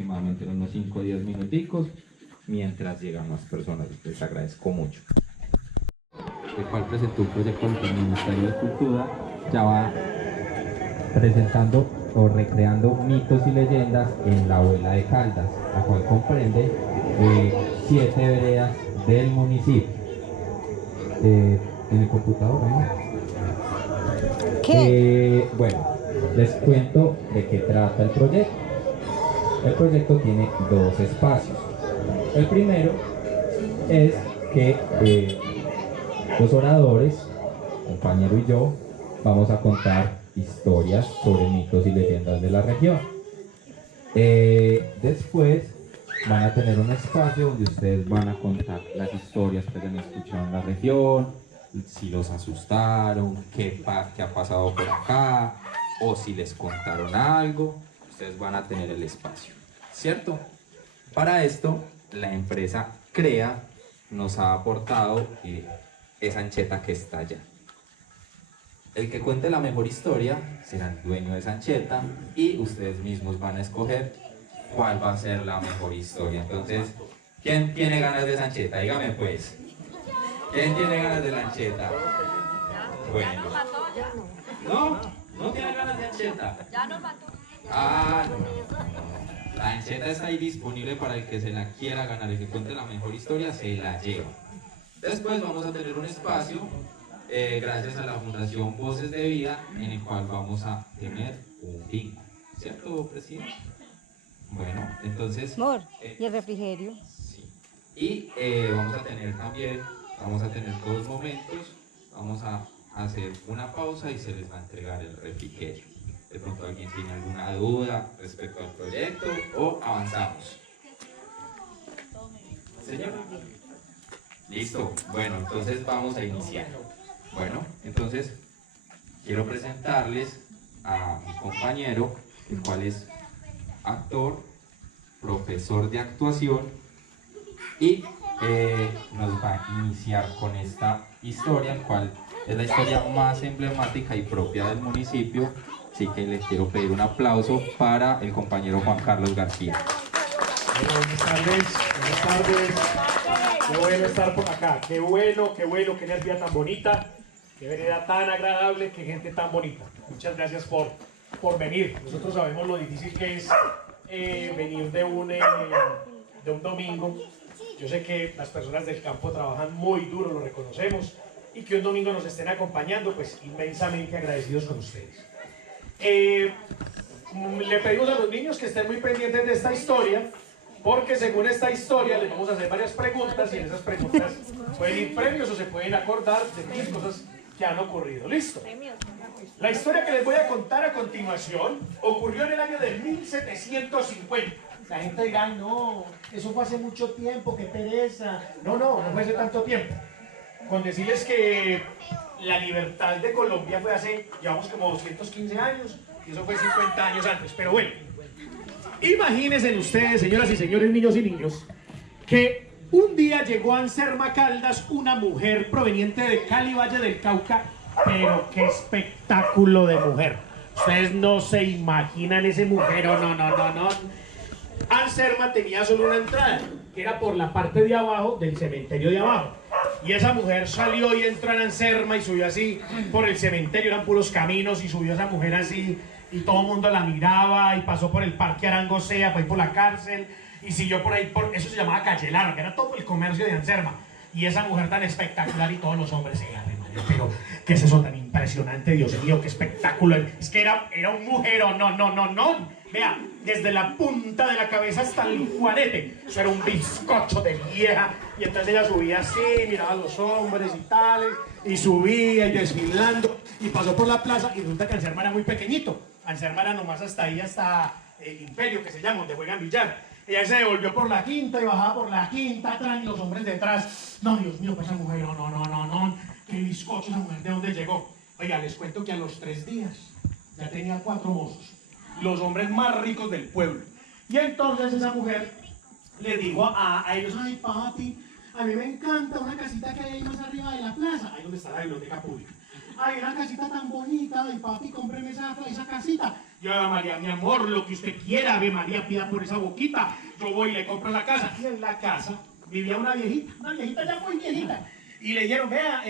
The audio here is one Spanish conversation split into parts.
aproximadamente unos 5 o 10 minuticos mientras llegan más personas. Les agradezco mucho. El cual presentó un proyecto ante el Ministerio de Cultura, ya va presentando o recreando mitos y leyendas en la Abuela de Caldas, la cual comprende 7 veredas del municipio. En el computador, ¿no? Bueno, les cuento de qué trata el proyecto. El proyecto tiene 2 espacios. El primero es que los oradores, compañero y yo, vamos a contar historias sobre mitos y leyendas de la región. Después van a tener un espacio donde ustedes van a contar las historias que hayan escuchado en la región, si los asustaron, qué ha pasado por acá, o si les contaron algo. Ustedes van a tener el espacio, ¿cierto? Para esto, la empresa CREA nos ha aportado esa ancheta que está allá. El que cuente la mejor historia será el dueño de esa ancheta y ustedes mismos van a escoger cuál va a ser la mejor historia. Entonces, ¿quién tiene ganas de esa ancheta? Dígame pues. ¿Quién tiene ganas de la ancheta? Bueno. ¿No? ¿No tiene ganas de ancheta? Ya nos mató. Ah, no. La ancheta está ahí disponible para el que se la quiera ganar. El que cuente la mejor historia se la lleva. Después vamos a tener un espacio, gracias a la Fundación Voces de Vida, en el cual vamos a tener un bingo. ¿Cierto, presidente? Bueno, entonces... Amor, ¿y el refrigerio? Sí. Y vamos a tener también, vamos a tener 2 momentos, vamos a hacer una pausa y se les va a entregar el refrigerio. De pronto alguien tiene alguna duda respecto al proyecto o avanzamos. Señor. Listo. Bueno, entonces vamos a iniciar. Bueno, entonces quiero presentarles a mi compañero, el cual es actor, profesor de actuación y nos va a iniciar con esta historia, el cual es la historia más emblemática y propia del municipio. Así que les quiero pedir un aplauso para el compañero Juan Carlos García. Buenas tardes, buenas tardes. Qué bueno estar por acá, qué bueno, qué energía tan bonita, qué vereda tan agradable, qué gente tan bonita. Muchas gracias por venir. Nosotros sabemos lo difícil que es venir de un domingo. Yo sé que las personas del campo trabajan muy duro, lo reconocemos, y que un domingo nos estén acompañando, pues inmensamente agradecidos con ustedes. Le pedimos a los niños que estén muy pendientes de esta historia, porque según esta historia les vamos a hacer varias preguntas y en esas preguntas pueden ir premios o se pueden acordar de muchas cosas que han ocurrido. ¿Listo? La historia que les voy a contar a continuación ocurrió en el año de 1750. La gente dirá, no, eso fue hace mucho tiempo, qué pereza. No fue hace tanto tiempo. Con decirles que la libertad de Colombia fue hace, llevamos como 215 años, y eso fue 50 años antes. Pero bueno, imagínense ustedes, señoras y señores, niños y niños, que un día llegó a Anserma Caldas una mujer proveniente de Cali, Valle del Cauca, pero qué espectáculo de mujer. Ustedes no se imaginan ese mujerón, no. Anserma tenía solo una entrada, que era por la parte de abajo del cementerio de abajo. Y esa mujer salió y entró en Anserma y subió así por el cementerio, eran puros caminos, y subió esa mujer así, y todo el mundo la miraba, y pasó por el Parque Arangosea, por ahí por la cárcel, y siguió por ahí, eso se llamaba Calle Larga, que era todo el comercio de Anserma. Y esa mujer tan espectacular, y todos los hombres se iban, pero ¿qué es eso tan impresionante? Dios mío, qué espectáculo. Es que era un mujerón, no. Vea, desde la punta de la cabeza hasta el juanete, eso era un bizcocho de vieja. Y entonces ella subía así, miraba a los hombres y tales, y subía y desfilando, y pasó por la plaza, y resulta que Anserma era muy pequeñito. Anserma era nomás hasta ahí, hasta Imperio, que se llama, donde juegan billar. Ella se devolvió por la quinta y bajaba por la quinta atrás, y los hombres detrás. No, Dios mío, pues esa mujer, no. Qué bizcocho esa mujer, ¿de dónde llegó? Oiga, les cuento que a los 3 días ya tenía 4 mozos, los hombres más ricos del pueblo. Y entonces esa mujer le dijo a ellos, ay papi, a mí me encanta una casita que hay ahí más arriba de la plaza, ahí donde está la biblioteca pública. Hay una casita tan bonita, ay papi, cómpreme esa casita. Yo, Ave María, mi amor, lo que usted quiera, Ave María, pida por esa boquita. Yo voy y le compro la casa. Y en la casa vivía una viejita ya muy viejita. Y le dijeron, vea,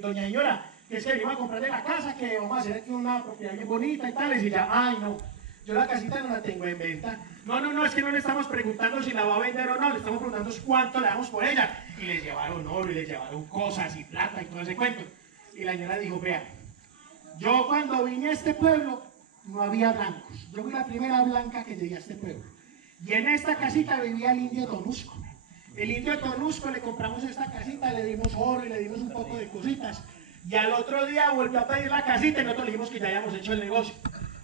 doña señora, que es que le iba a comprarle la casa, que vamos a hacer aquí una propiedad bien bonita y tal. Y ella, ay, no, yo la casita no la tengo en venta. No, es que no le estamos preguntando si la va a vender o no, le estamos preguntando cuánto le damos por ella. Y les llevaron oro y les llevaron cosas y plata y todo ese cuento. Y la señora dijo, vea, yo cuando vine a este pueblo no había blancos. Yo fui la primera blanca que llegué a este pueblo. Y en esta casita vivía el indio Tonusco. El indio Tonusco le compramos esta casita, le dimos oro y le dimos un poco de cositas. Y al otro día volvió a pedir la casita y nosotros le dijimos que ya habíamos hecho el negocio.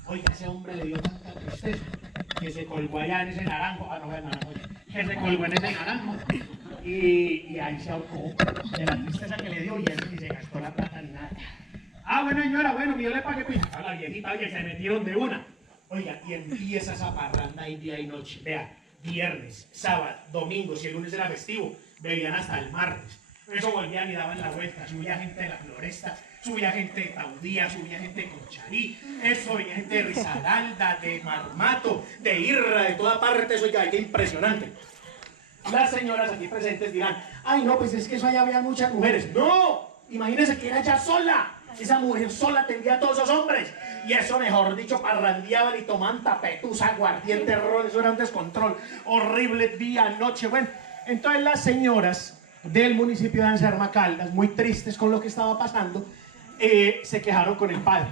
Oiga, ese hombre le dio tanta tristeza que se colgó allá en ese naranjo. Ah, no, el naranjo. Que se colgó en ese naranjo. Y ahí se ahorcó de la tristeza que le dio y él ni se gastó la plata ni nada. Ah, bueno, señora, bueno, yo le pagué pues a la viejita, oye, se metieron de una. Oiga, y empieza esa parranda ahí día y noche. Vea, viernes, sábado, domingo, si el lunes era festivo, bebían hasta el martes. Eso volvían y daban la vuelta, subía gente de la Floresta, subía gente de Taudía, subía gente de Concharí, eso, venía gente de Risaralda, de Marmato, de Irra, de toda parte, eso, oiga, qué impresionante. Las señoras aquí presentes dirán, ay no, pues es que eso allá había muchas mujeres. ¡No! Imagínense que era ella sola. Esa mujer sola atendía a todos esos hombres. Y eso, mejor dicho, parrandeaban y tomaban tapetusa, aguardiente, ron, eso era un descontrol. Horrible día, noche, bueno. Entonces las señoras del municipio de Anserma Caldas, muy tristes con lo que estaba pasando, se quejaron con el padre.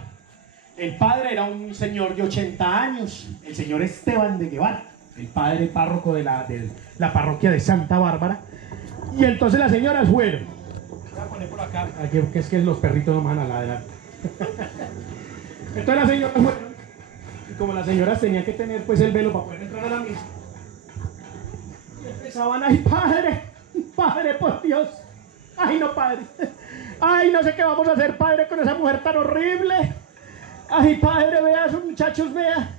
El padre era un señor de 80 años, el señor Esteban de Guevara, el padre párroco de la parroquia de Santa Bárbara. Y entonces las señoras fueron. Voy a poner por acá, aquí, que es que los perritos no me van a ladrar. Entonces las señoras fueron, y como las señoras tenían que tener pues el velo para poder entrar a la misa, y empezaban, ay padre, por Dios, ay no padre, ay no sé qué vamos a hacer padre con esa mujer tan horrible, ay padre, vea esos muchachos, vea,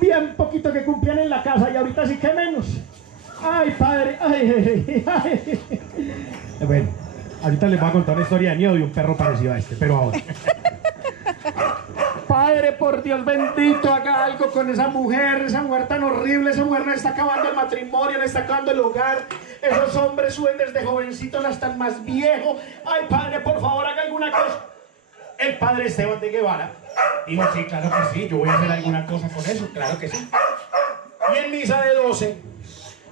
bien poquito que cumplían en la casa y ahorita sí que menos, ay padre, ay. Bueno, ahorita les voy a contar una historia de miedo de un perro parecido a este, pero ahora. Padre, por Dios bendito, haga algo con esa mujer tan horrible, esa mujer nos está acabando el matrimonio, nos está acabando el hogar, esos hombres suben desde jovencitos hasta el más viejo, ay padre, por favor, haga alguna cosa. El padre Esteban de Guevara dijo, sí, claro que sí, yo voy a hacer alguna cosa con eso, claro que sí. Y en misa de 12,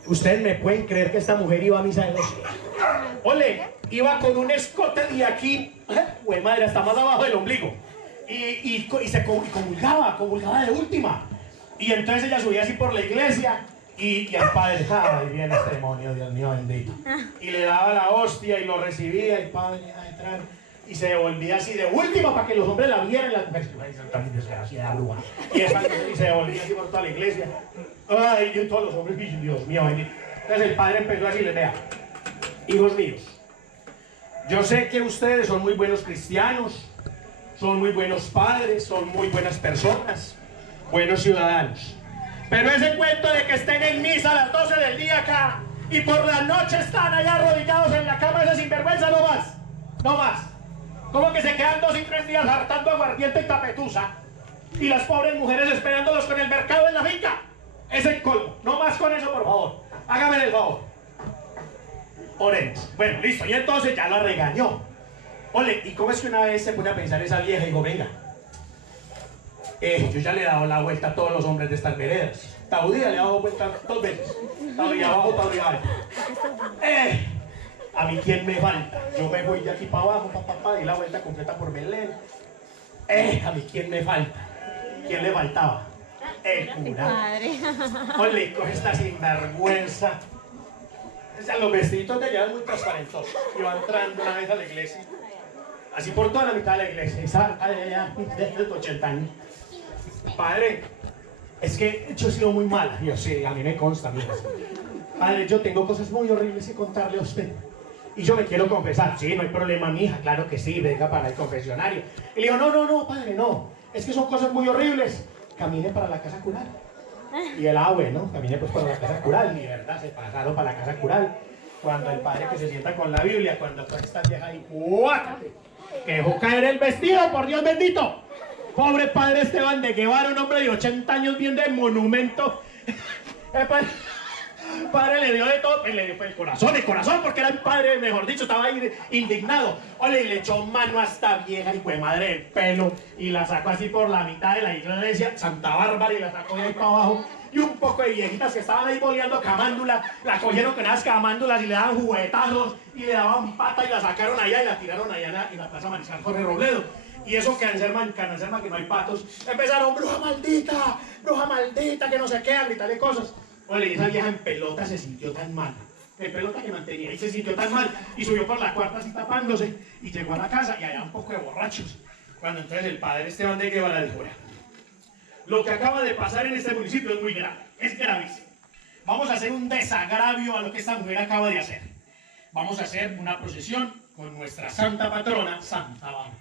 ustedes me pueden creer que esta mujer iba a misa de 12. Ole, iba con un escote de aquí, güey madre, hasta más abajo del ombligo. Y se comulgaba de última. Y entonces ella subía así por la iglesia y el padre, ay, viene este demonio, Dios mío bendito. Y le daba la hostia y lo recibía, y el padre a entrar y se devolvía así de última para que los hombres la vieran. Y se devolvía así por toda la iglesia. Ay, y todos los hombres, Dios mío bendito. Entonces el padre empezó así, les vea, hijos míos, yo sé que ustedes son muy buenos cristianos, son muy buenos padres, son muy buenas personas, buenos ciudadanos. Pero ese cuento de que estén en misa a las 12 del día acá y por la noche están allá arrodillados en la cama, ese sinvergüenza, no más. ¿Cómo que se quedan 2 y 3 días hartando aguardiente y tapetusa y las pobres mujeres esperándolos con el mercado en la finca? Ese colmo, no más con eso, por favor. Hágame el favor. Oremos. Bueno, listo, y entonces ya la regañó. Ole, ¿y cómo es que una vez se pone a pensar esa vieja y digo, venga, yo ya le he dado la vuelta a todos los hombres de estas veredas. Taudía le ha dado vuelta 2 veces. Taudía abajo, Taudía abajo. A mí, ¿quién me falta? Yo me voy de aquí para abajo, y la vuelta completa por Belén. A mí, ¿quién me falta? ¿Quién le faltaba? El cura. Ole, coge esta sinvergüenza. O sea, los vestiditos de allá eran muy transparentosos. Yo entrando una vez a la iglesia, así por toda la mitad de la iglesia, y salta de allá, desde 80 años. Padre, es que yo he sido muy mala. Yo sí, a mí me consta, mira. Padre, yo tengo cosas muy horribles que contarle a usted. Y yo me quiero confesar. Sí, no hay problema, mija, claro que sí, venga para el confesionario. Y le digo, no, padre, no. Es que son cosas muy horribles. Camine para la casa cural. Y el bueno, caminé pues para la casa cural, y verdad, se pasaron para la casa cural. Cuando el padre que se sienta con la Biblia, cuando pues esta vieja ahí, ¡guácate! Que dejó caer el vestido, por Dios bendito. Pobre padre Esteban de Guevara, un hombre de 80 años viendo el monumento. Padre le dio de todo, le dio el corazón, porque era el padre, mejor dicho, estaba ahí indignado. Ole, y le echó mano a esta vieja y fue madre de pelo y la sacó así por la mitad de la iglesia, Santa Bárbara, y la sacó de ahí para abajo. Y un poco de viejitas que estaban ahí boleando camándula, la cogieron con esas camándulas y le daban juguetazos y le daban pata y la sacaron allá y la tiraron allá en la Plaza Mariscal Jorge Robledo. Y eso que Anselma, que no hay patos, empezaron, bruja maldita, que no sé qué, a gritarle cosas. Oye, y esa vieja en pelota se sintió tan mal, en pelota que mantenía, y se sintió tan mal, y subió por la cuarta así tapándose, y llegó a la casa, y había un poco de borrachos. Cuando entonces el padre Esteban de Guevara dijo, lo que acaba de pasar en este municipio es muy grave, es gravísimo. Vamos a hacer un desagravio a lo que esta mujer acaba de hacer. Vamos a hacer una procesión con nuestra santa patrona, Santa Bárbara.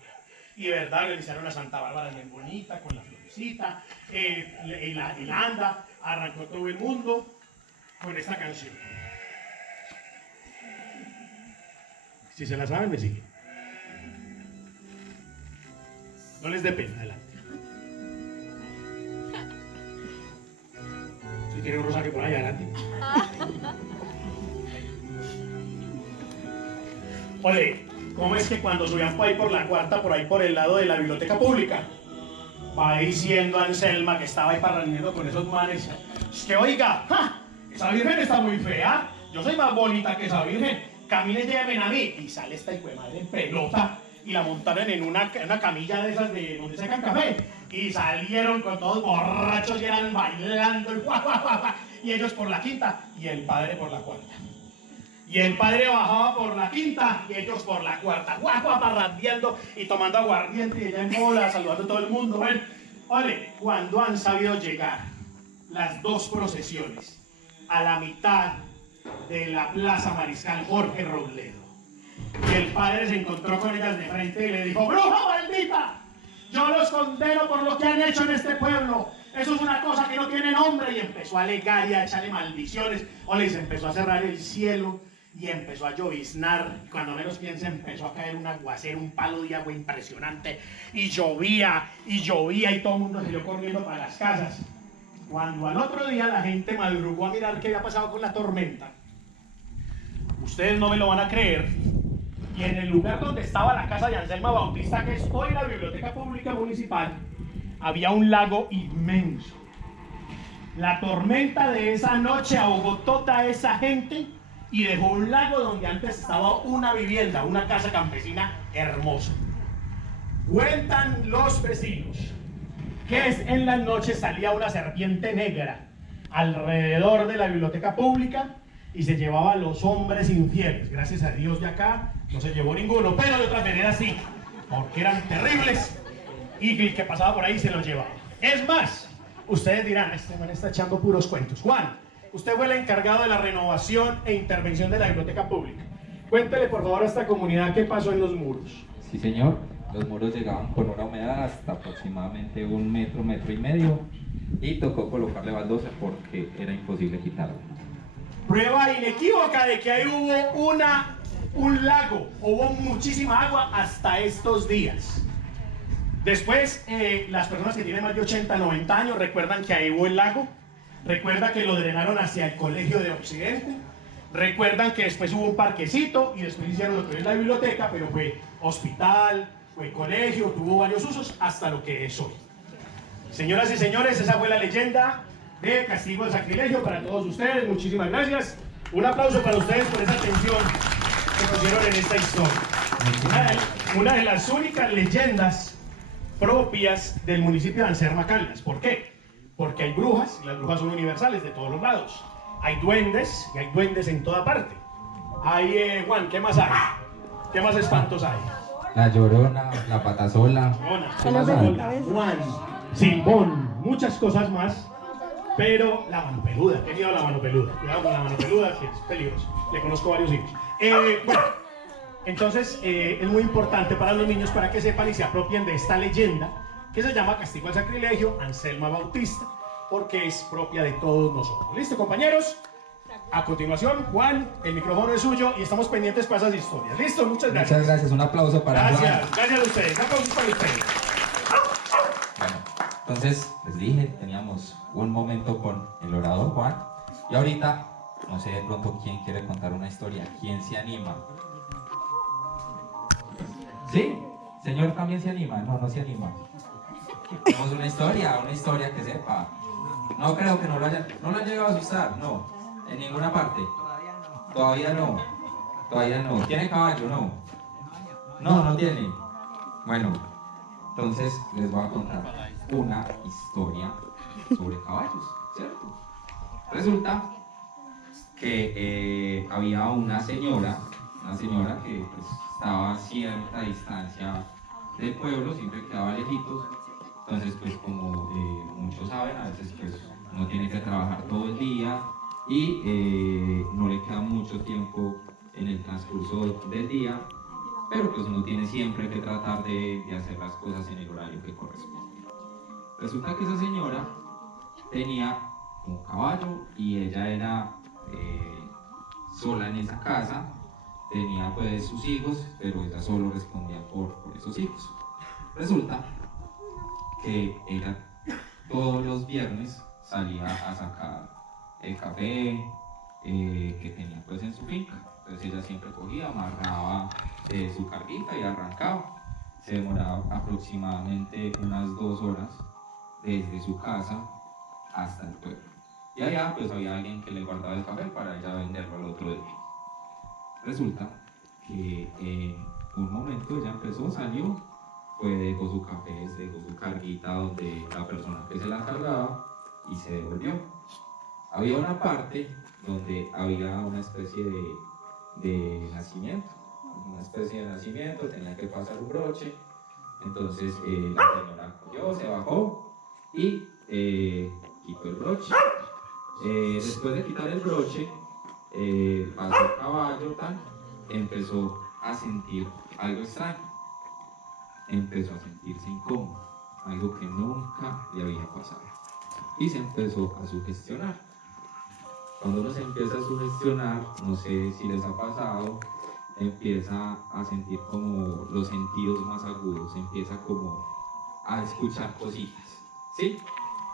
Y de verdad realizaron a Santa Bárbara bien bonita, con la florecita, el anda, arrancó todo el mundo con esta canción. Si se la saben, me siguen. No les dé pena, adelante. Si tienen un rosario por ahí, adelante. Oye, ¿cómo es que cuando subían por ahí por la cuarta, por ahí por el lado de la biblioteca pública, va diciendo Anselma que estaba ahí parrandeando con esos manes? Es que oiga, esa virgen está muy fea, yo soy más bonita que esa virgen, caminen, llévenme a mí. Y sale esta hijo de madre en pelota y la montaron en una camilla de esas de donde sacan café y salieron con todos borrachos y eran bailando y ellos por la quinta y el padre por la cuarta. Y el padre bajaba por la quinta y ellos por la cuarta, parrandeando y tomando aguardiente y ella en bola, saludando a todo el mundo. Bueno, ole, cuando han sabido llegar las dos procesiones a la mitad de la Plaza Mariscal Jorge Robledo, y el padre se encontró con ellas de frente y le dijo, ¡bruja maldita! Yo los condeno por lo que han hecho en este pueblo. Eso es una cosa que no tiene nombre. Y empezó a alegar y a echarle maldiciones. Ole, y se empezó a cerrar el cielo. Y empezó a lloviznar, y cuando menos piensa empezó a caer un aguacero, un palo de agua impresionante, y llovía, y todo el mundo salió corriendo para las casas. Cuando al otro día la gente madrugó a mirar qué había pasado con la tormenta, ustedes no me lo van a creer, y en el lugar donde estaba la casa de Anselma Bautista, que es hoy la Biblioteca Pública Municipal, había un lago inmenso. La tormenta de esa noche ahogó toda esa gente y dejó un lago donde antes estaba una vivienda, una casa campesina hermosa. Cuentan los vecinos que en las noches salía una serpiente negra alrededor de la biblioteca pública y se llevaba a los hombres infieles. Gracias a Dios de acá no se llevó ninguno, pero de otras maneras sí, porque eran terribles y el que pasaba por ahí se los llevaba. Es más, ustedes dirán, este man está echando puros cuentos. Juan, usted fue el encargado de la renovación e intervención de la biblioteca pública. Cuéntele por favor a esta comunidad qué pasó en los muros. Sí, señor. Los muros llegaban con una humedad hasta aproximadamente 1 metro, 1,5 metros, y tocó colocarle baldosa porque era imposible quitarlo. Prueba inequívoca de que ahí hubo un lago, hubo muchísima agua hasta estos días. Después, las personas que tienen más de 80, 90 años recuerdan que ahí hubo el lago. Recuerda que lo drenaron hacia el Colegio de Occidente. Recuerdan que después hubo un parquecito y después hicieron lo que es la biblioteca, pero fue hospital, fue colegio, tuvo varios usos hasta lo que es hoy. Señoras y señores, esa fue la leyenda de Castigo al Sacrilegio para todos ustedes. Muchísimas gracias. Un aplauso para ustedes por esa atención que pusieron en esta historia. Una de las únicas leyendas propias del municipio de Anserma Caldas. ¿Por qué? Porque hay brujas, y las brujas son universales de todos los lados. Hay duendes, y hay duendes en toda parte. Hay, Juan, ¿qué más hay? ¿Qué más espantos hay? La Llorona, la Patasola. ¿Qué más hay? Juan, Simbón, muchas cosas más. Pero la mano peluda, he tenido la mano peluda. Cuidado con la mano peluda, que es peligroso. Le conozco varios hijos. Bueno, entonces es muy importante para los niños para que sepan y se apropien de esta leyenda que se llama Castigo al Sacrilegio, Anselma Bautista, porque es propia de todos nosotros. ¿Listo, compañeros? A continuación, Juan, el micrófono es suyo y estamos pendientes para esas historias. ¿Listo? Muchas gracias. Muchas gracias. Un aplauso para Juan. Gracias a ustedes. Un aplauso para ustedes. Entonces, les dije, teníamos un momento con el orador Juan. Y ahorita, no sé de pronto quién quiere contar una historia. ¿Quién se anima? ¿Sí? ¿Señor también se anima? No, no se anima. Tenemos una historia que sepa. No creo que no lo han llegado a asustar, no. En ninguna parte. Todavía no. Todavía no. ¿Tiene caballo? No. No, no tiene. Bueno, entonces les voy a contar una historia sobre caballos, ¿cierto? Resulta que había una señora que pues, estaba a cierta distancia del pueblo, siempre quedaba lejitos. Entonces, pues como muchos saben, a veces pues uno tiene que trabajar todo el día y no le queda mucho tiempo en el transcurso del día, pero pues uno tiene siempre que tratar de hacer las cosas en el horario que corresponde. Resulta que esa señora tenía un caballo y ella era sola en esa casa, tenía pues sus hijos, pero ella solo respondía por esos hijos. Resulta que ella todos los viernes salía a sacar el café que tenía pues en su finca. Entonces ella siempre cogía, amarraba su carguita y arrancaba. Se demoraba aproximadamente unas 2 horas desde su casa hasta el pueblo. Y allá pues había alguien que le guardaba el café para ella venderlo al otro día. Resulta que en un momento ella empezó, salió, dejó su café, se dejó su carguita donde la persona que se la cargaba y se devolvió. Había una parte donde había una especie de nacimiento, tenía que pasar un broche. Entonces la señora cogió, se bajó y quitó el broche. Después de quitar el broche, pasó el caballo, empezó a sentir algo extraño. Empezó a sentirse incómodo, algo que nunca le había pasado. Y se empezó a sugestionar. Cuando uno se empieza a sugestionar, no sé si les ha pasado, empieza a sentir como los sentidos más agudos, empieza como a escuchar cositas, ¿sí?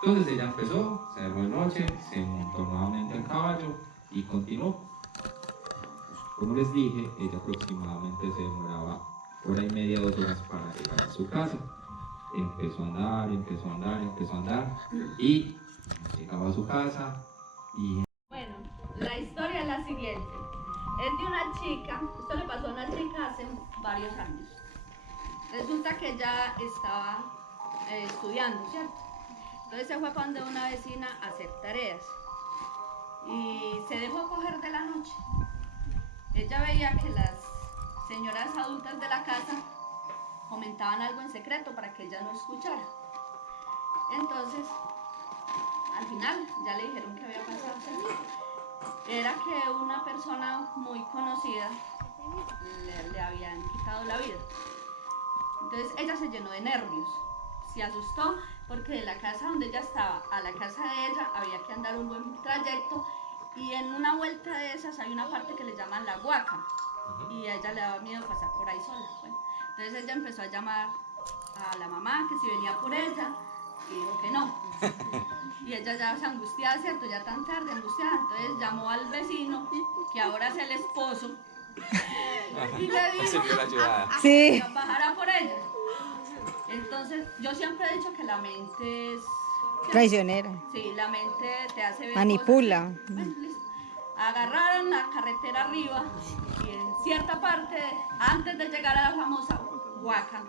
Entonces ella empezó, cerró el broche, se montó nuevamente al caballo y continuó. Como les dije, ella aproximadamente se demoraba 1 hora y media, 2 horas para llegar a su casa. Empezó a andar, empezó a andar, empezó a andar y llegaba a su casa y... Bueno, la historia es la siguiente. Es de una chica, esto le pasó a una chica hace varios años. Resulta que ella estaba estudiando, ¿cierto? Entonces se fue con una vecina a hacer tareas y se dejó coger de la noche. Ella veía que las señoras adultas de la casa comentaban algo en secreto para que ella no escuchara. Entonces, al final ya le dijeron que había pasado. Era que una persona muy conocida le habían quitado la vida. Entonces ella se llenó de nervios, se asustó porque de la casa donde ella estaba a la casa de ella había que andar un buen trayecto y en una vuelta de esas hay una parte que le llaman la Huaca y a ella le daba miedo pasar por ahí sola. Bueno, entonces ella empezó a llamar a la mamá que si venía por ella y dijo que no. Y ella ya se angustiaba, ¿cierto? Ya tan tarde, angustiada. Entonces llamó al vecino, que ahora es el esposo, y le dijo que bajara por ella. Entonces, yo siempre he dicho que la mente es... traicionera. Sí, la mente te hace ver Manipula. cosas. Bueno, listo. Agarraron la carretera arriba y en cierta parte, antes de llegar a la famosa Huaca,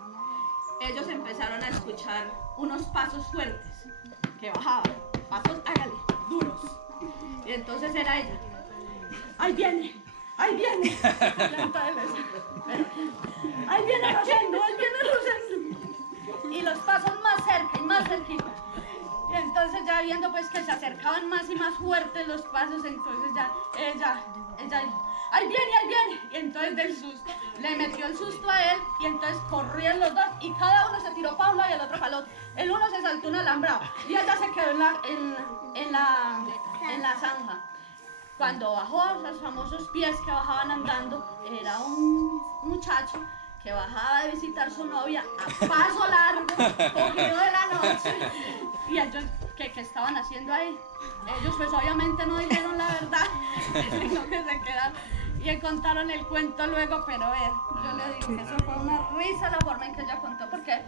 ellos empezaron a escuchar unos pasos fuertes que bajaban, pasos, hágale, duros. Y entonces era ella. ¡Ahí viene! ¡Ahí viene! ¡Ahí viene Rosendo! ¡Ahí viene Rosendo! Y los pasos más cerca y más cerquita. Y entonces ya viendo pues que se acercaban más y más fuertes los pasos, entonces ya ella dijo, ¡ahí viene, ahí viene! Y entonces del susto, le metió el susto a él y entonces corrían los dos y cada uno se tiró para un lado y el otro para el otro. El uno se saltó un alambrado y ella se quedó en la zanja. Cuando bajó, los famosos pies que bajaban andando, era un muchacho que bajaba de visitar a su novia a paso largo, cogido de la noche, y ellos, ¿qué estaban haciendo ahí? Ellos pues obviamente no dijeron la verdad, sino que se quedaron y contaron el cuento luego, pero yo le digo que eso fue una risa la forma en que ella contó, porque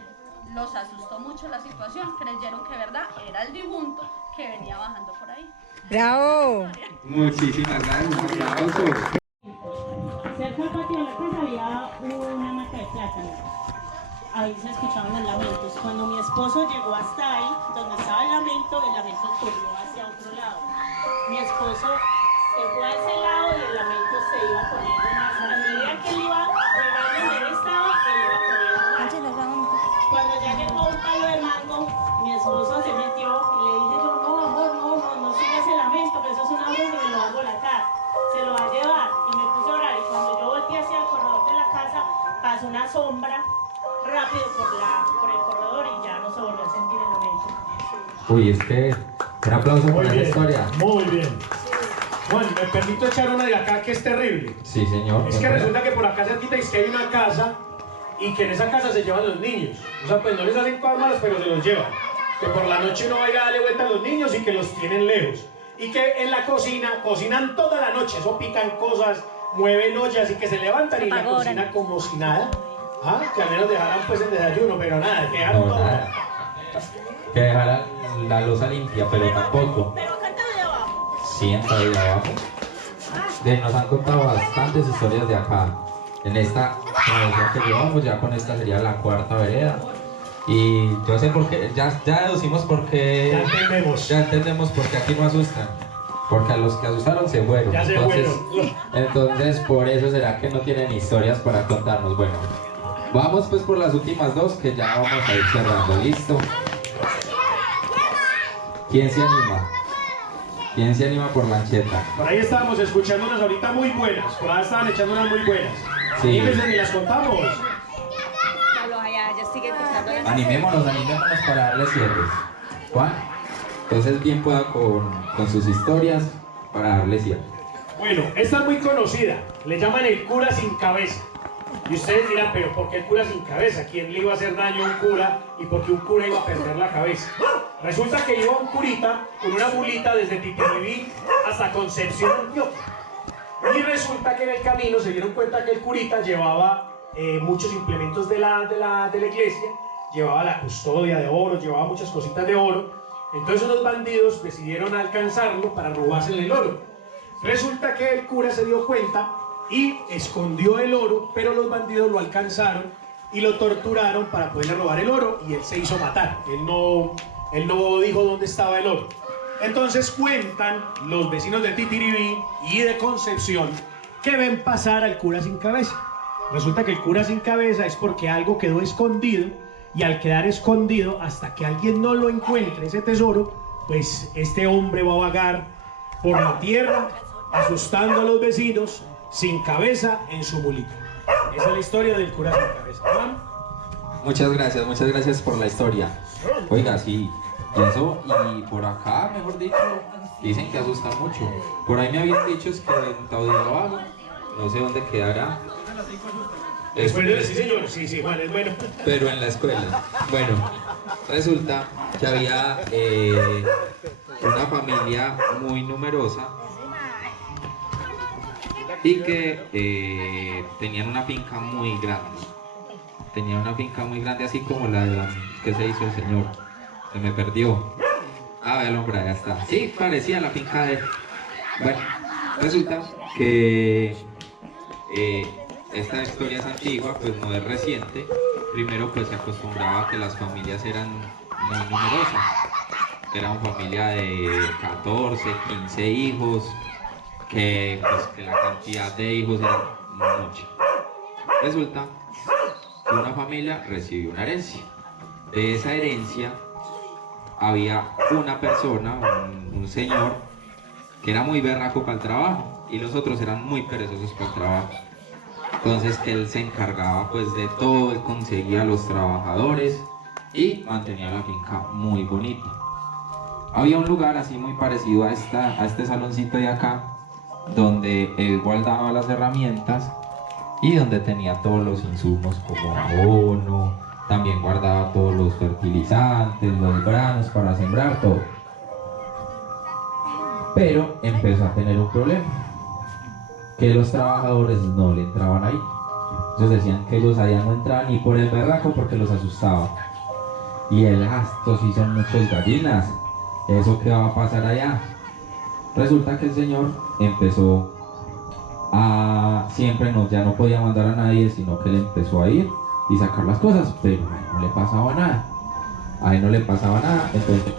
los asustó mucho la situación, creyeron que verdad era el difunto que venía bajando por ahí. ¡Bravo! Muchísimas gracias, un aplauso. Cerca del patio de la casa había una mata de plátano. Ahí se escuchaban los lamentos. Cuando mi esposo llegó hasta ahí, donde estaba el lamento corrió hacia otro lado. Mi esposo se fue a ese lado y el lamento se iba poniendo más. A medida que él iba llegando donde él estaba, él iba poniendo más. Cuando ya llegó a un palo de mango, mi esposo se metió y le dije yo, no amor, no sigas el lamento, que eso es una broma y me lo va a volatar. Se lo va a llevar. Y me puse a orar y cuando yo volteé hacia el corredor de la casa, pasó una sombra rápido por el corredor y ya no se volvió a sentir el lamento. Uy, es que un aplauso por esa historia. Muy bien. Juan, me permito echar una de acá que es terrible. Sí, señor. Es que resulta que por acá cerquita es que hay una casa y que en esa casa se llevan los niños. O sea, pues no les hacen cosas malas, pero se los llevan. Que por la noche uno vaya a darle vuelta a los niños y que los tienen lejos. Y que en la cocina cocinan toda la noche, eso pican cosas, mueven ollas y que se levantan y la cocina como si nada. Ah, que al menos dejaran pues el desayuno, pero nada, que dejaron todo. Nada. Que dejaran la loza limpia, pero tampoco. Pero acá está de abajo. Sí, está de abajo. Nos han contado bastantes historias de acá. En esta comunidad que llevamos, ya con esta sería la cuarta vereda. Y yo sé por qué, ya deducimos por qué. Ya entendemos por qué aquí no asustan. Porque a los que asustaron se fueron. Ya se entonces, por eso será que no tienen historias para contarnos. Bueno, vamos pues por las últimas dos que ya vamos a ir cerrando. ¿Listo? ¿Quién se anima? ¿Quién se anima por Lancheta? Por ahí estábamos escuchando unas ahorita muy buenas. Por ahí estaban echando unas muy buenas. Sí. Anímense y las contamos. Animémonos para darle cierre. Juan, entonces bien pueda con sus historias para darle cierre. Bueno, esta es muy conocida. Le llaman el cura sin cabeza. Y ustedes dirán, pero ¿por qué el cura sin cabeza? ¿Quién le iba a hacer daño a un cura y por qué un cura iba a perder la cabeza? Resulta que iba un curita con una mulita desde Titiribí hasta Concepción, Antioquia. Y resulta que en el camino se dieron cuenta que el curita llevaba muchos implementos de la iglesia, llevaba la custodia de oro, llevaba muchas cositas de oro. Entonces los bandidos decidieron alcanzarlo para robársele el oro. Resulta que el cura se dio cuenta y escondió el oro, pero los bandidos lo alcanzaron y lo torturaron para poderle robar el oro y él se hizo matar. Él no dijo dónde estaba el oro. Entonces cuentan los vecinos de Titiribí y de Concepción que ven pasar al cura sin cabeza. Resulta que el cura sin cabeza es porque algo quedó escondido y al quedar escondido, hasta que alguien no lo encuentre ese tesoro, pues este hombre va a vagar por la tierra asustando a los vecinos sin cabeza en su mulita. Esa es la historia del cura sin cabeza. ¿Verdad? Muchas gracias por la historia. Oiga, sí, y eso, y por acá, mejor dicho, dicen que asustan mucho. Por ahí me habían dicho es que en Taudinovago, no sé dónde quedará. Después de sí, señor, sí, Juan, es bueno. Pero en la escuela. Bueno, resulta que había una familia muy numerosa y que tenían una finca muy grande. Tenían una finca muy grande, así como la que se hizo el señor. Se me perdió. Ah, ve el hombre, ya está. Sí, parecía la finca de... Bueno, resulta que esta historia es antigua, pues no es reciente. Primero pues se acostumbraba a que las familias eran muy numerosas. Eran familia de 14, 15 hijos, que la cantidad de hijos era mucha. Resulta que una familia recibió una herencia. De esa herencia había una persona, un señor, que era muy berraco para el trabajo y los otros eran muy perezosos para el trabajo. Entonces él se encargaba pues de todo, él conseguía los trabajadores y mantenía la finca muy bonita. Había un lugar así muy parecido a este saloncito de acá, donde él guardaba las herramientas y donde tenía todos los insumos como abono, también guardaba todos los fertilizantes, los granos para sembrar, todo. Pero empezó a tener un problema, que los trabajadores no le entraban ahí. Ellos decían que ellos allá no entraban ni por el berraco porque los asustaba. Y él, estos sí son muchos gallinas, ¿eso qué va a pasar allá? Resulta que el señor empezó a, siempre no, ya no podía mandar a nadie, sino que él empezó a ir y sacar las cosas, pero a él no le pasaba nada. A él no le pasaba nada, entonces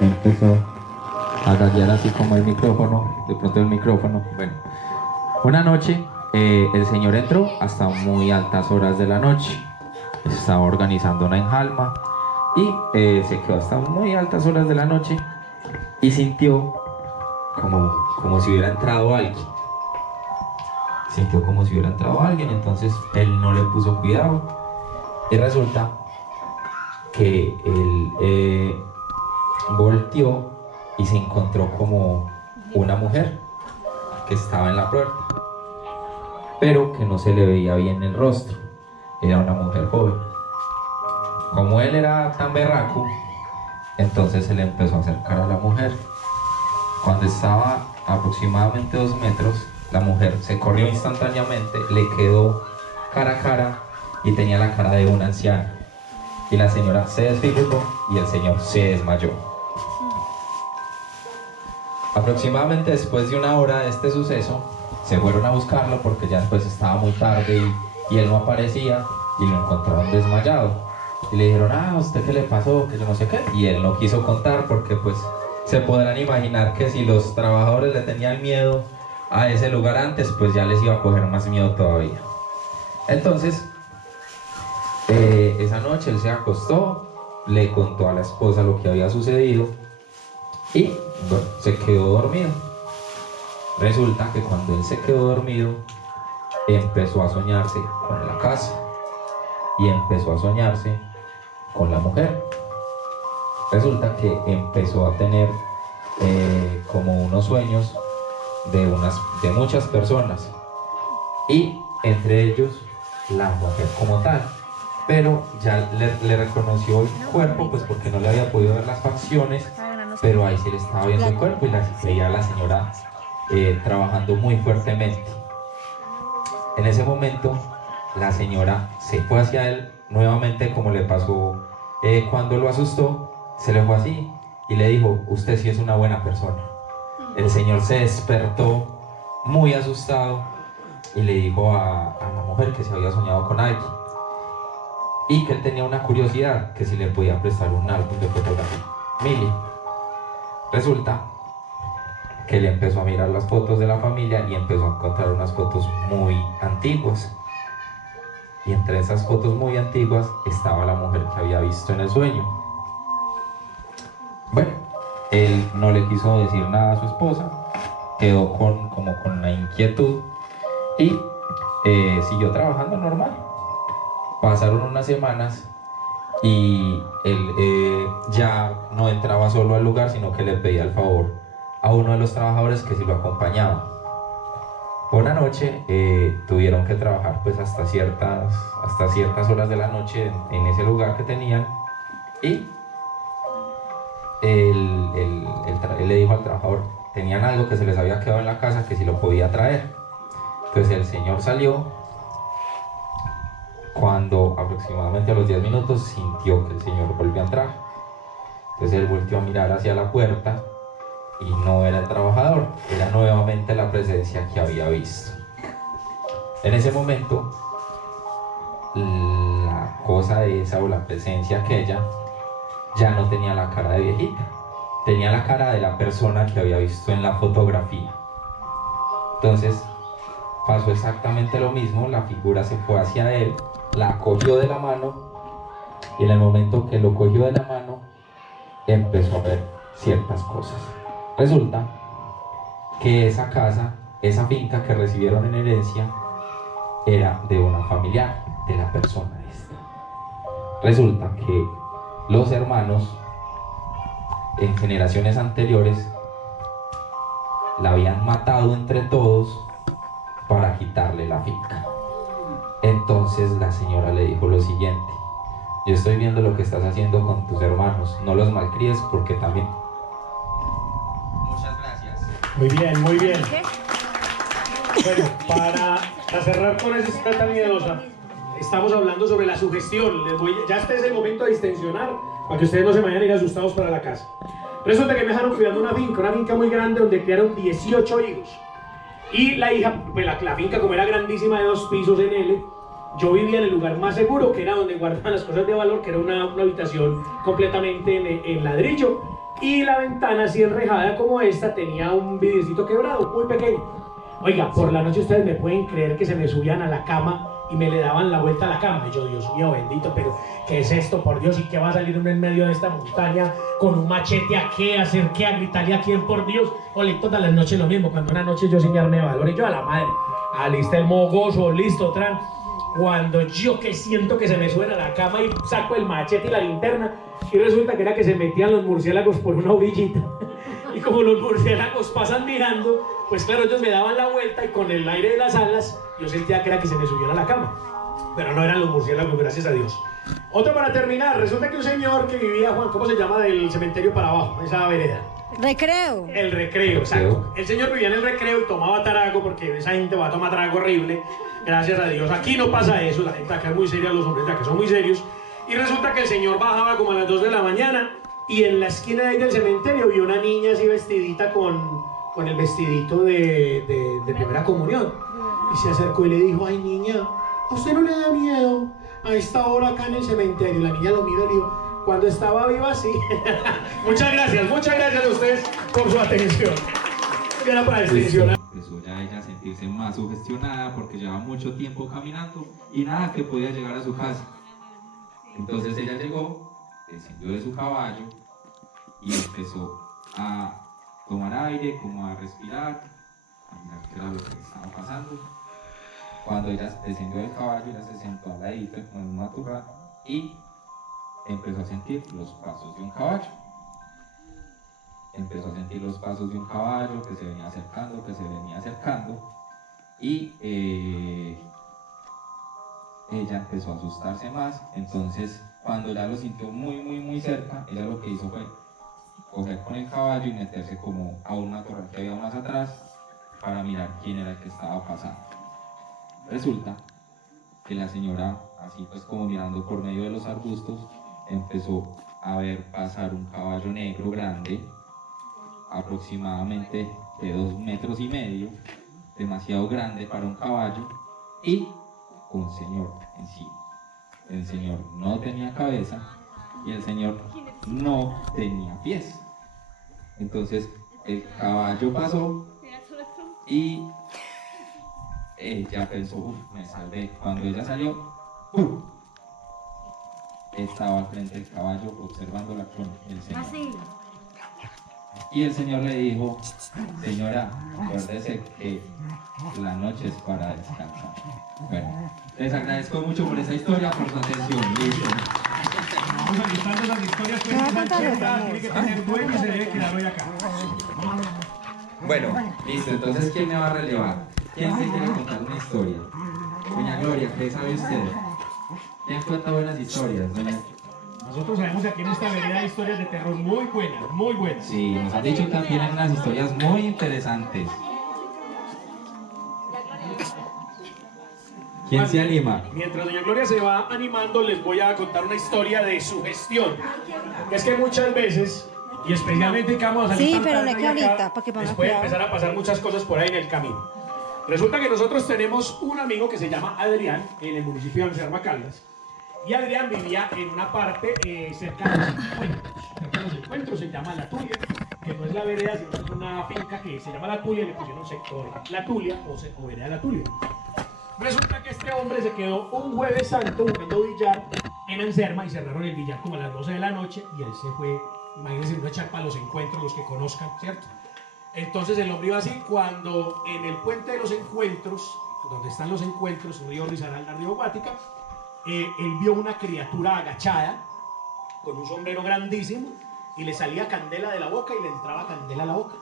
empezó a gallear así como el micrófono, de pronto el micrófono. Bueno, una noche el señor entró hasta muy altas horas de la noche, estaba organizando una enjalma y se quedó hasta muy altas horas de la noche y sintió como si hubiera entrado alguien. Sintió como si hubiera entrado alguien, entonces él no le puso cuidado y resulta que él volteó y se encontró como una mujer que estaba en la puerta, pero que no se le veía bien el rostro. Era una mujer joven. Como él era tan berraco, entonces se le empezó a acercar a la mujer. Cuando estaba a aproximadamente 2 metros, la mujer se corrió instantáneamente, le quedó cara a cara y tenía la cara de una anciana. Y la señora se desfiguró y el señor se desmayó. Aproximadamente después de 1 hora de este suceso, se fueron a buscarlo porque ya después estaba muy tarde y él no aparecía y lo encontraron desmayado. Y le dijeron, ¿a usted qué le pasó? Que yo no sé qué. Y él no quiso contar porque pues se podrán imaginar que si los trabajadores le tenían miedo a ese lugar antes, pues ya les iba a coger más miedo todavía. Entonces, esa noche él se acostó, le contó a la esposa lo que había sucedido y bueno, se quedó dormido. Resulta que cuando él se quedó dormido, empezó a soñarse con la casa y empezó a soñarse con la mujer. Resulta que empezó a tener como unos sueños de muchas personas y entre ellos la mujer como tal, pero ya le reconoció el cuerpo, pues porque no le había podido ver las facciones, pero ahí sí le estaba viendo el cuerpo y veía a la señora trabajando muy fuertemente. En ese momento la señora se fue hacia él nuevamente, como le pasó cuando lo asustó, se le fue así y le dijo, usted sí es una buena persona. El señor se despertó muy asustado y le dijo a la mujer que se había soñado con alguien y que él tenía una curiosidad, que si le podía prestar un álbum de fotografía. Mili. Resulta que él empezó a mirar las fotos de la familia y empezó a encontrar unas fotos muy antiguas. Y entre esas fotos muy antiguas estaba la mujer que había visto en el sueño. Bueno, él no le quiso decir nada a su esposa, quedó como con la inquietud y siguió trabajando normal. Pasaron unas semanas y él ya no entraba solo al lugar, sino que le pedía el favor a uno de los trabajadores que sí lo acompañaba. Una noche tuvieron que trabajar pues hasta ciertas horas de la noche en ese lugar que tenían y él le dijo al trabajador, tenían algo que se les había quedado en la casa que si lo podía traer. Entonces el señor salió. Cuando aproximadamente a los 10 minutos sintió que el señor volvió a entrar. Entonces él volvió a mirar hacia la puerta y no era el trabajador, era nuevamente la presencia que había visto. En ese momento, la cosa esa o la presencia aquella ya no tenía la cara de viejita, tenía la cara de la persona que había visto en la fotografía. Entonces pasó exactamente lo mismo, la figura se fue hacia él, la cogió de la mano y en el momento que lo cogió de la mano empezó a ver ciertas cosas. Resulta que esa casa, esa finca que recibieron en herencia era de una familiar de la persona esta. Resulta que los hermanos en generaciones anteriores la habían matado entre todos para quitarle la finca. Entonces la señora le dijo lo siguiente: yo estoy viendo lo que estás haciendo con tus hermanos, no los malcríes porque también... Muchas gracias. Muy bien, muy bien. Bueno, para cerrar con esa historia tan miedosa, estamos hablando sobre la sugestión. Ya este es el momento de distensionar para que ustedes no se vayan a ir asustados para la casa. Resulta que me dejaron cuidando una finca muy grande donde criaron 18 hijos. Y la hija, pues la finca como era grandísima de 2 pisos en L, yo vivía en el lugar más seguro, que era donde guardaban las cosas de valor, que era una habitación completamente en ladrillo. Y la ventana así enrejada como esta tenía un vidriecito quebrado, muy pequeño. Oiga, por la noche ustedes me pueden creer que se me subían a la cama y me le daban la vuelta a la cama. Y yo, Dios mío bendito, pero ¿qué es esto, por Dios? ¿Y qué va a salir uno en medio de esta montaña con un machete a qué? ¿A hacer qué? ¿A gritarle a quién, por Dios? Ole, todas las noches lo mismo. Cuando una noche yo sin arme de valor y yo a la madre, alista el mogoso, listo, tran. Cuando yo que siento que se me suena a la cama y saco el machete y la linterna, y resulta que era que se metían los murciélagos por una orillita. Y como los murciélagos pasan mirando, pues claro, ellos me daban la vuelta y con el aire de las alas yo sentía que era que se me subiera a la cama. Pero no eran los murciélagos, gracias a Dios. Otro para terminar, resulta que un señor que vivía, Juan, ¿cómo se llama? Del cementerio para abajo, esa vereda. Recreo. El Recreo, exacto. El señor vivía en el Recreo y tomaba trago, porque esa gente va a tomar trago horrible, gracias a Dios. Aquí no pasa eso, la gente acá es muy seria, los hombres de acá son muy serios. Y resulta que el señor bajaba como a las 2 de la mañana y en la esquina de ahí del cementerio vio una niña así vestidita con el vestidito de primera comunión. Y se acercó y le dijo: ay niña, ¿a usted no le da miedo a esta hora acá en el cementerio? La niña lo miró y le dijo: cuando estaba viva sí. Muchas gracias a ustedes por su atención. Era para extensionar. Empezó ya ella a sentirse más sugestionada porque llevaba mucho tiempo caminando y nada que podía llegar a su casa. Entonces ella llegó, descendió de su caballo y empezó a tomar aire, como a respirar, a mirar qué era lo que estaba pasando. Cuando ella descendió del caballo, ella se sentó al ladito con un matorral y empezó a sentir los pasos de un caballo. Empezó a sentir los pasos de un caballo que se venía acercando, y ella empezó a asustarse más. Entonces cuando ya lo sintió muy cerca, ella lo que hizo fue coger con el caballo y meterse como a un matorral que había más atrás para mirar quién era el que estaba pasando. Resulta que la señora, así pues como mirando por medio de los arbustos, empezó a ver pasar un caballo negro grande, aproximadamente de 2,5 metros, demasiado grande para un caballo, y un señor encima. El señor no tenía cabeza y el señor no tenía pies. Entonces el caballo pasó y ella pensó: me salvé. Cuando ella salió, estaba al frente del caballo observándola con el señor. Y el señor le dijo: señora, acuérdese que la noche es para descansar. Bueno, les agradezco mucho por esa historia, por su atención. Listo. Vamos a listar las historias, pues, tiene que tener dueño y se debe quedar hoy acá. Bueno, listo. Entonces, ¿quién me va a relevar? ¿Quién se quiere contar una historia? Doña Gloria, ¿qué sabe usted? ¿Quién cuenta buenas historias? Nosotros sabemos que aquí en esta vereda hay historias de terror muy buenas, muy buenas. Sí, nos han dicho que también hay unas historias muy interesantes. ¿Quién se anima? Mientras doña Gloria se va animando, les voy a contar una historia de sugestión. Es que muchas veces, y especialmente que vamos a salir Sí, pero no es que acá, ahorita, para que pongan les puede cuidado. empezar a pasar muchas cosas por ahí en el camino. Resulta que nosotros tenemos un amigo que se llama Adrián, en el municipio de Encerma Caldas. Y Adrián vivía en una parte cerca de los encuentros. Cerca de los encuentros se llama La Tulia, que no es la vereda, sino es una finca que se llama La Tulia, y le pusieron sector La Tulia o vereda La Tulia. Resulta que este hombre se quedó un jueves santo jugando billar en Encerma y cerraron el billar como a las 12 de la noche y él se fue, imagínense, no echar para los encuentros, los que conozcan, ¿cierto? Entonces el hombre iba así, cuando en el puente de los encuentros, donde están los encuentros, río Risaralda, río Guática, él vio una criatura agachada con un sombrero grandísimo y le salía candela de la boca y le entraba candela a la boca.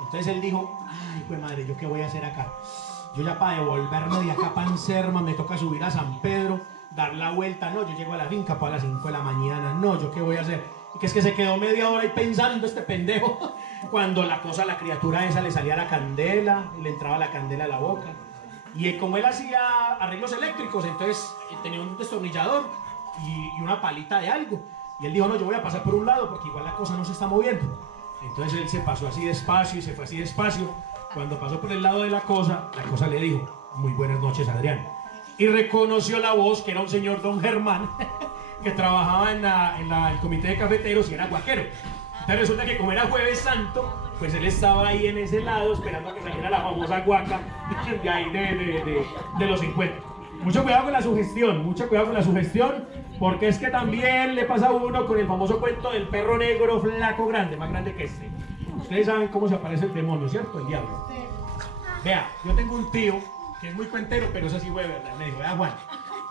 Entonces él dijo, ay, pues madre, ¿yo qué voy a hacer acá? Yo ya para devolverme de acá para Anserma me toca subir a San Pedro, dar la vuelta, no, yo llego a la finca para las 5 de la mañana, no, ¿yo qué voy a hacer? Y que es que se quedó media hora ahí pensando este pendejo, cuando la criatura esa le salía la candela, le entraba la candela a la boca. Y como él hacía arreglos eléctricos, entonces tenía un destornillador y una palita de algo. Y él dijo, no, yo voy a pasar por un lado porque igual la cosa no se está moviendo. Entonces él se pasó así despacio y se fue así despacio. Cuando pasó por el lado de la cosa le dijo, muy buenas noches, Adrián. Y reconoció la voz, que era un señor don Germán, que trabajaba en el comité de cafeteros y era guaquero. Entonces resulta que como era Jueves Santo, pues él estaba ahí en ese lado esperando a que saliera la famosa guaca de ahí de los 50. Mucho cuidado con la sugestión, porque es que también le pasa a uno con el famoso cuento del perro negro flaco grande, más grande que este. Ustedes saben cómo se aparece el demonio, ¿cierto? El diablo. Vea, yo tengo un tío que es muy cuentero, pero eso sí fue verdad. Me dijo, vea Juan,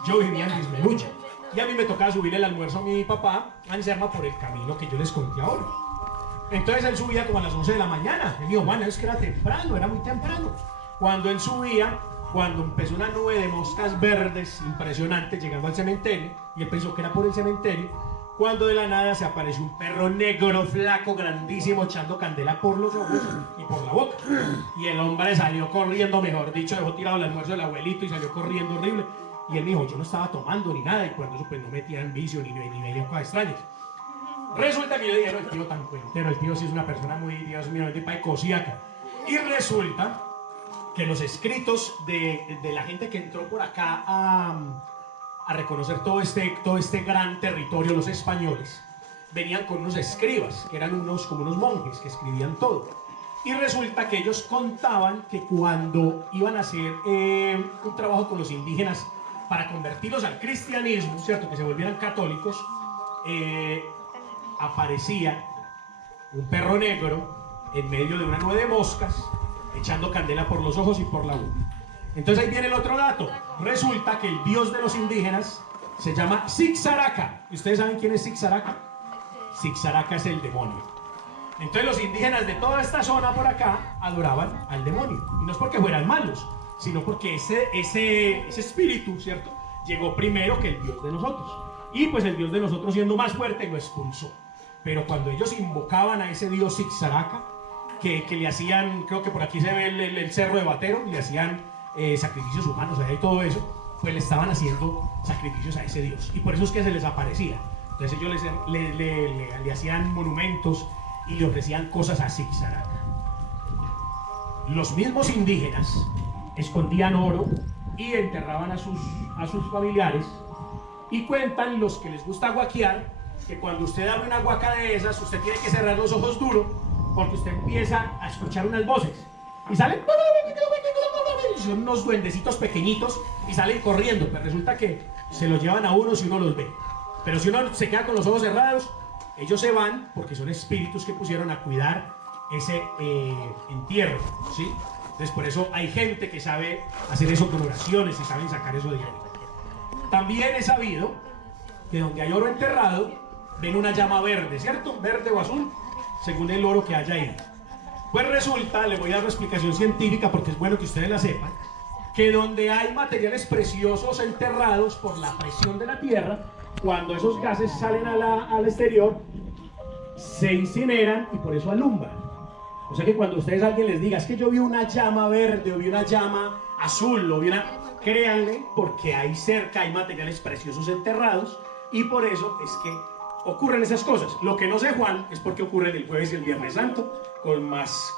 yo vivía en Dismenucha y a mí me tocaba subir el almuerzo a mi papá a Anserma por el camino que yo les conté ahora. Entonces él subía como a las 11 de la mañana. Él dijo, bueno, es que era temprano, era muy temprano. Cuando él subía, cuando empezó una nube de moscas verdes impresionante llegando al cementerio, y él pensó que era por el cementerio, cuando de la nada se apareció un perro negro, flaco, grandísimo, echando candela por los ojos y por la boca. Y el hombre salió corriendo, mejor dicho, dejó tirado el almuerzo del abuelito y salió corriendo horrible. Y él dijo, yo no estaba tomando ni nada, y cuando eso pues no metía en vicio ni veía cosas extrañas. Resulta que yo dije, no, el tío tan cuentero, el tío sí es una persona muy, Dios mío, de paicosiaca. Y resulta que los escritos de la gente que entró por acá a reconocer todo este gran territorio, los españoles, venían con unos escribas, que eran como unos monjes que escribían todo. Y resulta que ellos contaban que cuando iban a hacer un trabajo con los indígenas para convertirlos al cristianismo, ¿cierto? Que se volvieran católicos, aparecía un perro negro en medio de una nube de moscas, echando candela por los ojos y por la boca. Entonces ahí viene el otro dato. Resulta que el dios de los indígenas se llama Zixaraca. ¿Y ustedes saben quién es Zixaraca? Zixaraca es el demonio. Entonces los indígenas de toda esta zona por acá adoraban al demonio. Y no es porque fueran malos, sino porque ese espíritu, ¿cierto?, llegó primero que el dios de nosotros. Y pues el dios de nosotros, siendo más fuerte, lo expulsó. Pero cuando ellos invocaban a ese dios Zixaraca, que le hacían, creo que por aquí se ve el cerro de Batero, le hacían sacrificios humanos allá y todo eso, pues le estaban haciendo sacrificios a ese dios. Y por eso es que se les aparecía. Entonces ellos le hacían monumentos y le ofrecían cosas a Zixaraca. Los mismos indígenas escondían oro y enterraban a sus familiares. Y cuentan los que les gusta guaquear que cuando usted abre una guaca de esas, usted tiene que cerrar los ojos duro, porque usted empieza a escuchar unas voces y salen, son unos duendecitos pequeñitos y salen corriendo, pero resulta que se los llevan a uno si uno los ve. Pero si uno se queda con los ojos cerrados, ellos se van porque son espíritus que pusieron a cuidar ese entierro, ¿sí? Entonces por eso hay gente que sabe hacer eso con oraciones y saben sacar eso de ahí. También he sabido que donde hay oro enterrado, ven una llama verde, ¿cierto? Verde o azul, según el oro que haya ahí. Pues resulta, le voy a dar una explicación científica porque es bueno que ustedes la sepan, que donde hay materiales preciosos enterrados por la presión de la tierra, cuando esos gases salen al exterior, se incineran y por eso alumbran. O sea que cuando ustedes a alguien les diga, es que yo vi una llama verde o vi una llama azul o vi una... Créanle, porque ahí cerca hay materiales preciosos enterrados y por eso es que ocurren esas cosas. Lo que no sé, Juan, es porque ocurren el jueves y el viernes santo con más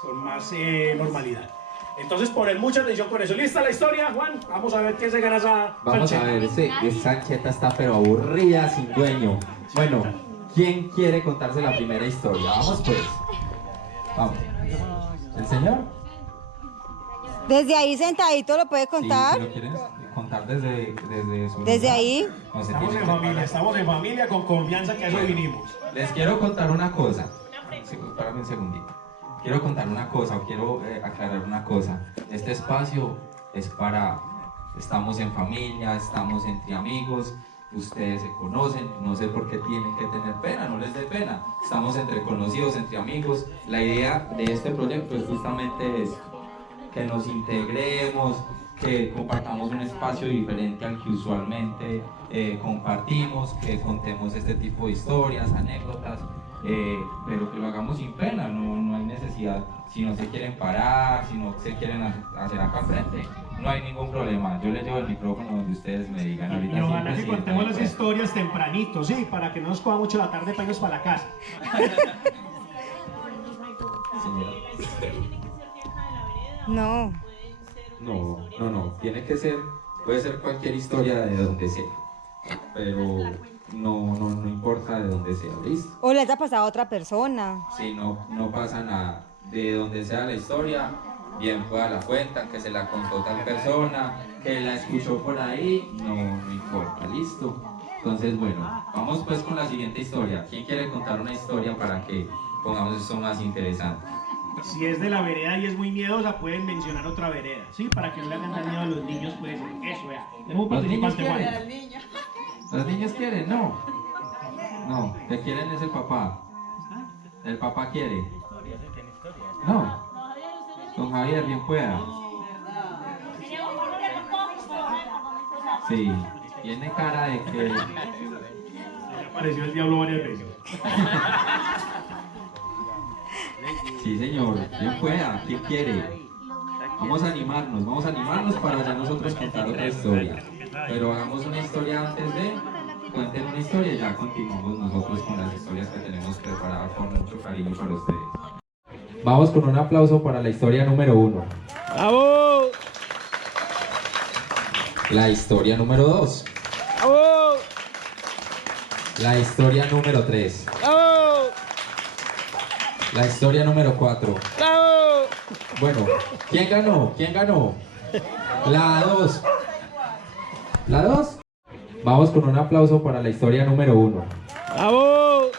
normalidad. Entonces poner mucha atención con eso. ¿Lista la historia, Juan? Vamos a ver quién se gana esa Vamos sancheta. a ver, esa sancheta está pero aburrida, sin dueño. Bueno, ¿quién quiere contarse la primera historia? Vamos pues. Vamos. ¿El señor? Desde ahí sentadito lo puede contar. Sí, ¿lo quieres contar desde su Desde lugar? ahí. No se Estamos tiene en que familia, parar. estamos en familia con confianza, que a eso vinimos. Les quiero contar una cosa. Espérame un segundito. Quiero contar una cosa o quiero aclarar una cosa. Este espacio es para... Estamos en familia, estamos entre amigos ustedes se conocen, no sé por qué tienen que tener pena, no les dé pena. Estamos entre conocidos, entre amigos. La idea de este proyecto es justamente es que nos integremos, que compartamos un espacio diferente al que usualmente compartimos, que contemos este tipo de historias, anécdotas, pero que lo hagamos sin pena, no hay necesidad. Si no se quieren parar, si no se quieren hacer acá frente, no hay ningún problema. Yo les llevo el micrófono donde ustedes me digan ahorita. Y sí, ojalá que presidenta, contemos las pues. historias tempranito, sí, para que no nos coja mucho la tarde para irnos para la casa. Señora. ¿La historia tiene que ser de acá de la vereda? No. ¿Pueden ser una historia No, tiene que ser, puede ser cualquier historia de donde sea, pero no importa de donde sea, ¿listo? O les ha pasado a otra persona. Si no pasa nada, de donde sea la historia, bien pueda la cuenta, que se la contó tal persona, que la escuchó por ahí, no importa, ¿listo? Entonces, bueno, vamos pues con la siguiente historia. ¿Quién quiere contar una historia para que pongamos esto más interesante? Si es de la vereda y es muy miedosa, pueden mencionar otra vereda, ¿sí? Para que no le hagan daño a los niños, puede ser. Eso, vea. Tenemos un ¿Los niños participante, quieren? Juan. ¿Los niños quieren? No, que quieren es el papá. ¿El papá quiere? No. Don Javier, bien pueda. Sí, tiene cara de que... Ya apareció el diablo varias veces. Sí, señor, bien pueda. ¿Quién quiere? Vamos a animarnos para ya nosotros contar otra historia. Pero hagamos una historia antes de... Cuenten una historia y ya continuamos nosotros con las historias que tenemos preparadas con mucho cariño para ustedes. Vamos con un aplauso para la historia número 1. ¡Bravo! La historia número 2. ¡Bravo! La historia número 3. ¡Bravo! La historia número 4. ¡Bravo! Bueno, ¿quién ganó? ¿Quién ganó? La 2. ¿La 2? Vamos con un aplauso para la historia número 1. ¡Bravo!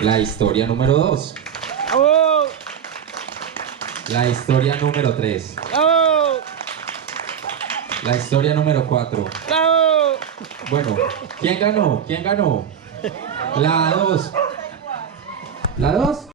La historia número 2. ¡Bravo! La historia número 3. ¡Bravo! La historia número 4. ¡Bravo! Bueno, ¿quién ganó? ¿Quién ganó? La 2. ¿La 2?